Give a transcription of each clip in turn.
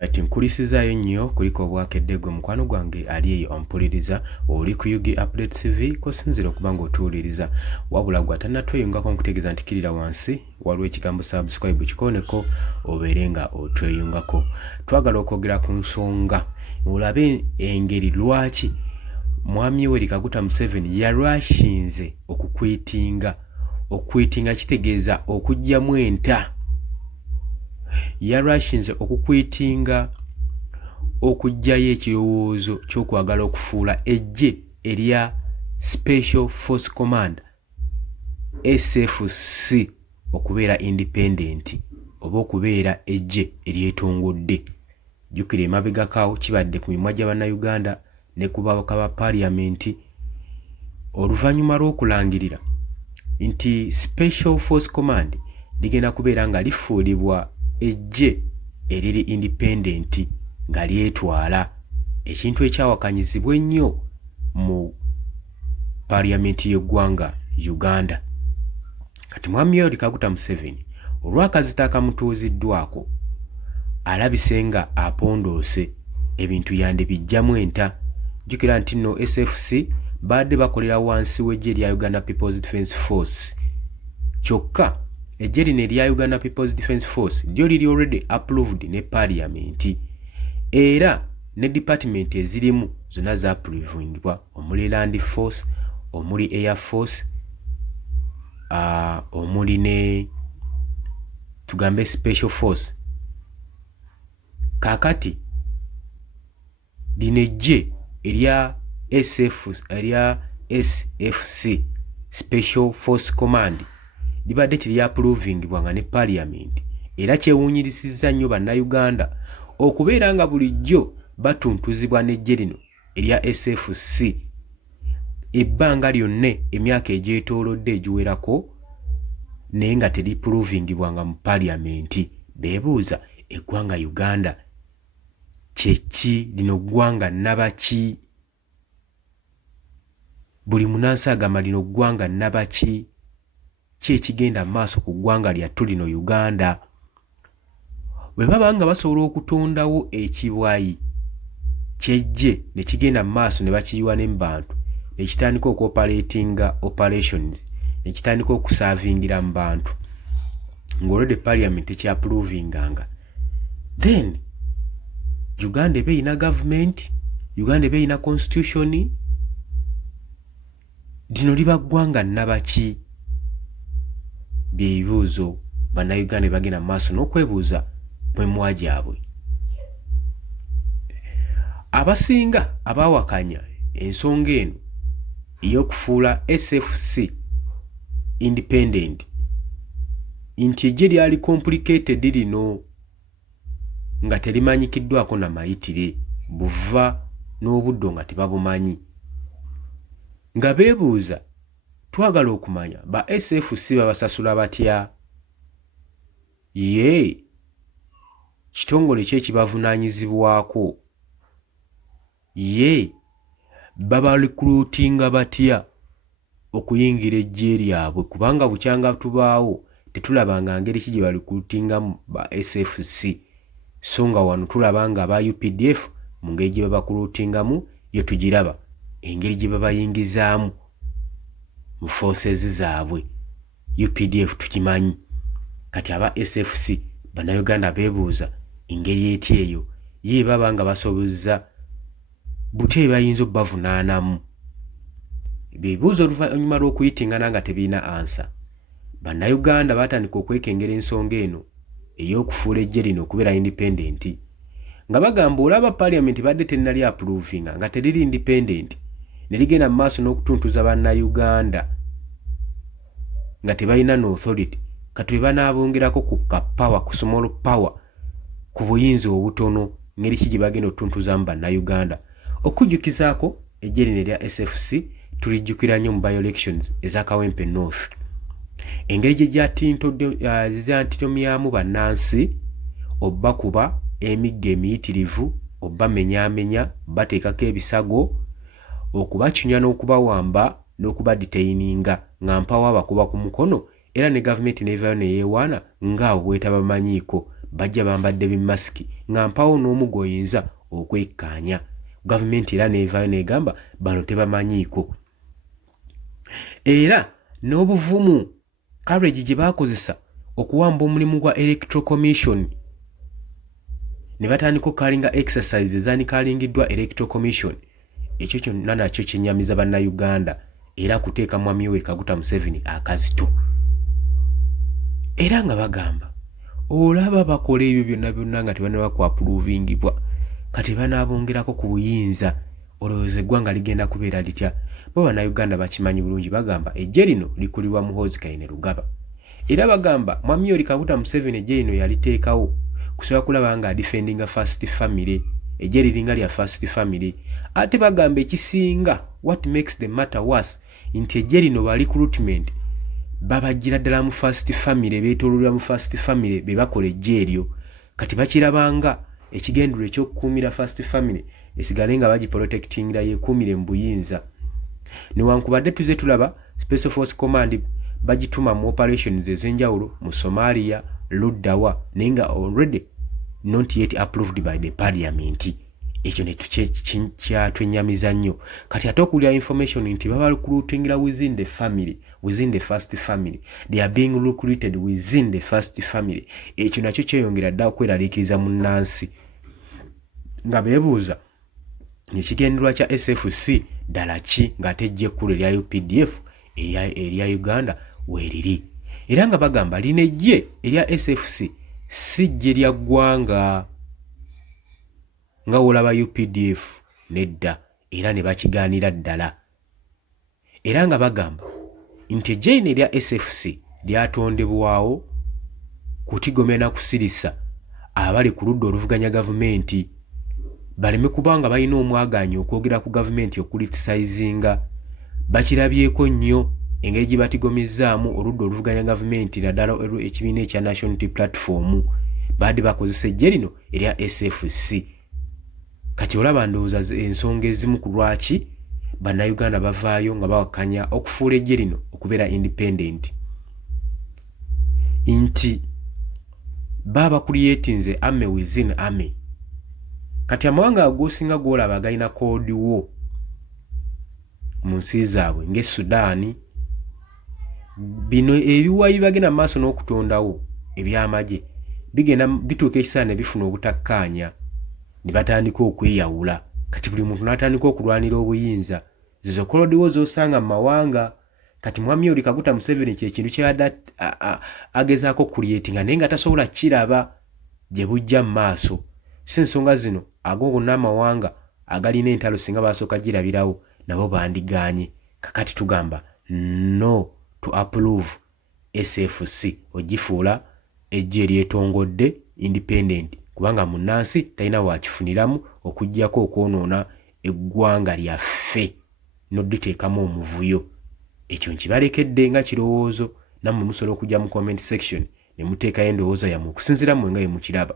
Kati nkulisizaayo nnyo kuliko obwakedde gwe mukwano gwange ali eyo ompuliriza oli ku UG Update TV kosinzira okuba ng'otuwuliriza wabula gwe atannatweyungako nkutegeeza nti kirira wansi waliwo ekigambo subscribe kikooneko obeere nga otweyungako. Twagala okwogera ku nsonga olabe engeri lwaki Mwami Yoweri Kaguta Museveni yalwashinze okukwitinga kitegeeza okuggyamu enta. Yalwashinze okukwitinga okuggyayo ekirowoozo ky'okwagala okufuula eggye erya Special Force Command SFC okubeera independent oba okubeera eggye eryetongodde. Jjukira emabegakaawo kibadde ku mimwa gya bannayuganda ne ku babaka ba paaliyamenti oluvannyuma lw'okulangirira nti Special Force Command ligenda kubeera nga lifuulibwa eggye eriri independent nga lyetwala, ekintu ekyawakanyizibwa ennyo mu paaliyamenti y'eggwanga Uganda. Kati Mwami Yoweri Kaguta Museveni olw'akazita akamutuuziddwako alabise nga apondoose ebintu yande bijjamu enta. Jjukira nti nno SFC badde bakolera wansi w'eggye erya Uganda People's Defence Force, kyokka eggye lino erya Uganda People's Defence Force lyo liri already approved ne paaliyamenti era ne department ezirimu zonna zaapprovingibwa omuli Land Force, omuli Air Force, omuli ne tugambe Special Force. Kaakati lino eggye erya SFC Special Force Command libadde teryapprovingibwa nga ne paaliyamenti era kyewuunyirisizza nnyo bannayuganda okubeera nga bulijjo batuntuzibwa n'eggye lino erya SFC ebbanga lyonna emyaka egyetoolodde egiwerako naye nga teriprovingibwa nga mu paaliyamenti. Beebuuza eggwanga Uganda kyeki? Lino ggwanga nnabaki? Buli munaansi agamba lino ggwanga nnabaki? Ki ekigenda mu maaso ku ggwanga lyattu lino Uganda? Bwe baba nga basobola okutondawo ekibwayi ky'eggye ne kigenda mu maaso ne bakiyiwa ne mu bantu ne kitandika okuoperatinga operations ne kitandika okusaavingira mu bantu ng'olwedde paaliyamenti ekyapprovinganga, then Uganda eba erina government, Uganda eba erina constitution. Lino liba ggwanga nnabaki? Byebibuuzo bannayuganda bagenda mu maaso n'okwebuuza mwemwa gyabwe. Abasinga abaawakanya ensonga eno ey'okufuula SFC independent nti eggye lyali complicated lino nga terimanyikiddwako na mayitire buva n'obuddo nga tebabumanyi, nga beebuuza twagala okumanya ba SFC babasasula batya? Ye kitongole ki ekibavunaanyizibwako? Ye babalikuluutinga batya okuyingira eggye lyabwe? Kubanga bukyanga tubaawo tetulabanga ngeri ki gye balikuluutingamu ba SFC, so nga wano tulaba nga aba UPDF mu ngeri gye babakuluutingamu yo tugiraba, engeri gye babayingizaamu mu forces zaabwe UPDF tukimanyi. Kati aba SFC bannayuganda beebuuza engeri etya eyo ye baba nga basobozza butya bayinza obbavunaanamu. Beebuuza oluvannyuma lw'okuyitingana nga tebirina ansa. Bannayuganda baatandika okwekengera ensonga eno ey'okufuula eggye lino okubeera independent nga bagamba olaba paaliyamenti badde tennali approvinga nga teriri independent ne ligenda mu maaso n'okutuntuza bannayuganda nga tebalina no authority, kati bwe banaabongerako ku kapawa ku small power ku buyinza obutono ngeri ki gye bagenda otuntuzamu bannayuganda. Okujjukizaako eggye lino erya SFC tulijjukira nnyo mu by-elections eza Kawempe North, engeri gye gyatintomyamu bannansi obbakuba emigga emiyitirivu, obbamenyaamenya, bateekako ebisago, okubacunya n'okubawamba n'okubadetaininga nga mpawo abakuba ku mukono era ne gavumenti neevaayo ne yeewaana ng'abo bwetabamanyiiko bajja bambadde bimasiki nga mpawo n'omu gw'oyinza okwekkaanya. Gavumenti era neevaayo n'egamba bano tebamanyiiko. Era n'obuvumu coverage gye baakozesa okuwamba omulimu gwa Electoral Commission ne batandika okalinga exercise ezanikalingiddwa Electoral Commission, ekyo kyonna nakyo kyennyamiza bannayuganda era kuteeka Mwami Yoweri Kaguta Museveni akazito. Era nga bagamba olaba bakola ebyo byonna nga tebanaba kwapprovingibwa kati banaabongerako ku buyinza, olowooza eggwanga ligenda kubeera litya? Bo bannayuganda bakimanyi bulungi, bagamba eggye lino likulirwa Muhoozi Kainerugaba. Era bagamba Mwami Yoweri Kaguta Museveni eggye lino yaliteekawo kusobola kulaba nga defendinga first family, eggye liringa lya first family. Ate bagamba ekisinga, what makes the matter worse, nti eggye lino ba recruitment babajjira ddala mu first family, beetooloolera mu first family be bakola eggye eryo. Kati bakirabanga ekigendero ekyokukuumira first family esigale nga bagiprotectingira yeekuumire mu buyinza. Newankubadde tuze tulaba Special Force Command bagituma mu operations ez'enjawulo mu Somalia, Luddawa, naye nga already not yet approved by the parliament. Ekyo ne kyatwennyamiza nnyo. Kati ate okulya information nti baba recruitingira within the family, within the first family. They are being recruited within the first family. Ekyo nakyo kyeyongera dda okweraliikiriza munnansi. Nga beebuuza ekigendererwa kya SFC ddala ki ng'ate eggye ekkulu erya UPDF erya Uganda weeriri. Era nga bagamba lino eggye erya SFC si ggye lya ggwanga nga olaba UPDF nedda, era ne bakigaanira ddala. Era nga bagamba nti eggye lino erya SFC lyatondebwawo kutigomya na kusirisa abali ku ludda oluvuganya gavumenti baleme kubanga balina omwagaanyi okwogera ku gavumenti okulitisayizinga. Bakirabyeko nnyo engeri gye batigomezzaamu oludda oluvuganya gavumenti naddala ekibiina ekya National Unity Platform baadde bakozesa eggye lino erya SFC. Kati olaba ndowooza ensonga ezimu ku lwaki bannayuganda bavaayo nga bawakanya okufuula eggye lino okubeera independent, nti baba creatinze army within army. Kati amawanga ag'osinga gw'olaba galina koodi wo mu nsi zaabwe ng'e Sudaani, bino ebiwayi bagenda mu maaso n'okutondawo eby'amagye bituuka ekiseera ne bifuna obutakkaanya ne batandika okweyawula. Kati buli muntu n'atandika okulwanira obuyinza. Zizo kolodiwo z'osanga mu mawanga. Kati Mwami Yoweri Kaguta Museveni kyekintu ky'adda agezaako creatinga naye nga tasobola kiraba gye bujja mu maaso. Si ensonga zino ago gonna amawanga agalina entalo singa basooka girabirawo nabo bandigaanye. Kakati tugamba no to approve SFC ogifuula eggye eryetongodde independent, kubanga munnansi talina wakifuniramu okuggyako okwonoona eggwanga lyaffe n'odditeekamu omuvuyo. Ekyo nkibalekedde nga kirowoozo, nammwe musobola okujja mu comment section ne muteekayo endowooza yammwe okusinziira mmwe nga bwe mukiraba.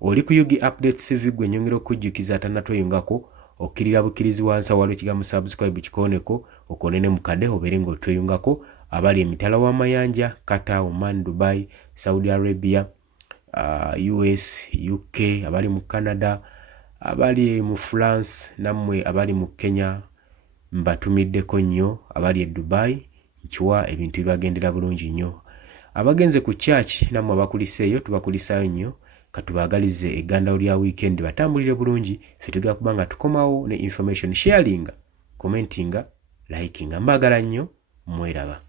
Oli ku Yugi Updates TV gwe nnyongera okujjukiza atannatweyungako okkirira bukkirizi wansi waliwo ekigambo subscribe kikooneko okoonene mukadde obeere ng'otweyungako. Abali emitala w'amayanja Qatar, Oman, Dubai, Saudi Arabia, US, UK, abali mu Canada, abali mu France, nammwe abali mu Kenya mbatumiddeko nnyo. Abali e Dubai nkiwa ebintu bibagendera bulungi nnyo. Abagenze ku church nammwe abakuliseeyo tubakulisaayo nnyo. Katubaagalize eggandalo lya weekend batambulire bulungi. Ffe tugenda kuba nga tukomawo ne information sharinga, commentinga, likinga. Mbagala nnyo, mweraba.